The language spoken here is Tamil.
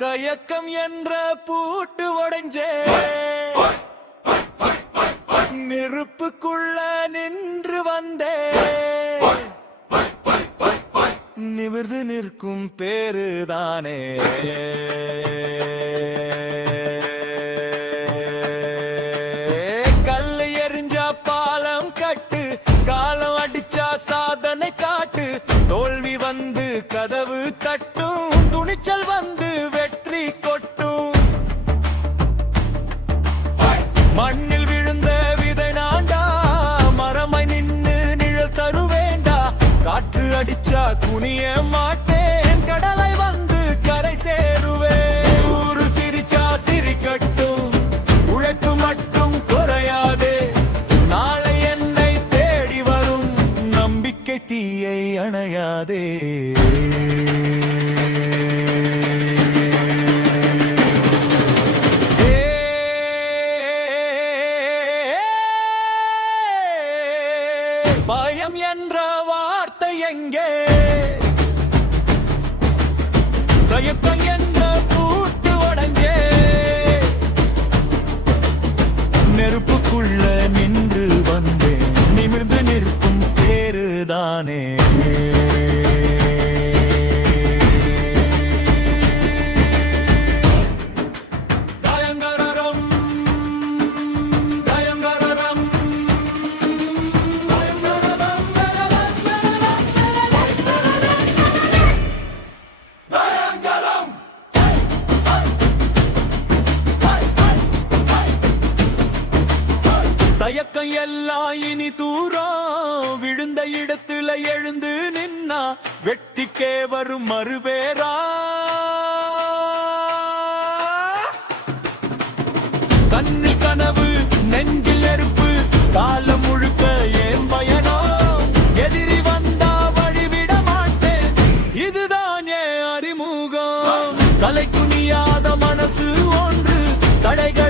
தயக்கம் என்ற பூட்டு உடைஞ்சே நெருப்புக்குள்ள நின்று வந்தே நிமிர்ந்து நிற்கும் பேருதானே கல்லு எரிஞ்சா பாலம் கட்டு, காலம் அடிச்சா சாதனை காட்டு, தோல்வி வந்து கதவு தட்டும், துணிச்சல் வந்து வெற்றி கொட்டும். மண்ணில் விழுந்த விதை நான்டா, மரமாய் நின்னு நிழல் தருவேண்டா, காற்று அடிச்சா குனிய மாட்டேன், கடலை வந்து கரை சேருவேன். ஊரு சிரிச்சா சிரிக்கட்டும், உழைப்பு மட்டும் குறையாதே, நாளை என்னை தேடி வரும், நம்பிக்கை தீயை அணையாதே. பயம் என்ற வார்த்தை எங்கே, தயக்கம் என்ற பூட்டு உடைஞ்சே நெருப்புக்குள்ள நின்று வந்தேன், நிமிர்ந்து நிற்கும் பேருதானே. தயக்கம் எல்லாம் இனி தூரம், விழுந்த இடத்துல எழுந்து நின்னா வெட்டிக்கே வரும் மறுபேரா. கண்ணில் கனவு நெஞ்சில் நெருப்பு, காலம் முழுக்க ஏன் பயனோ, எதிரி வந்தா வழிவிட மாட்டேன், இதுதான் ஏன் அறிமுகம். தலை குனியாத மனசு ஒன்று, தடைகள்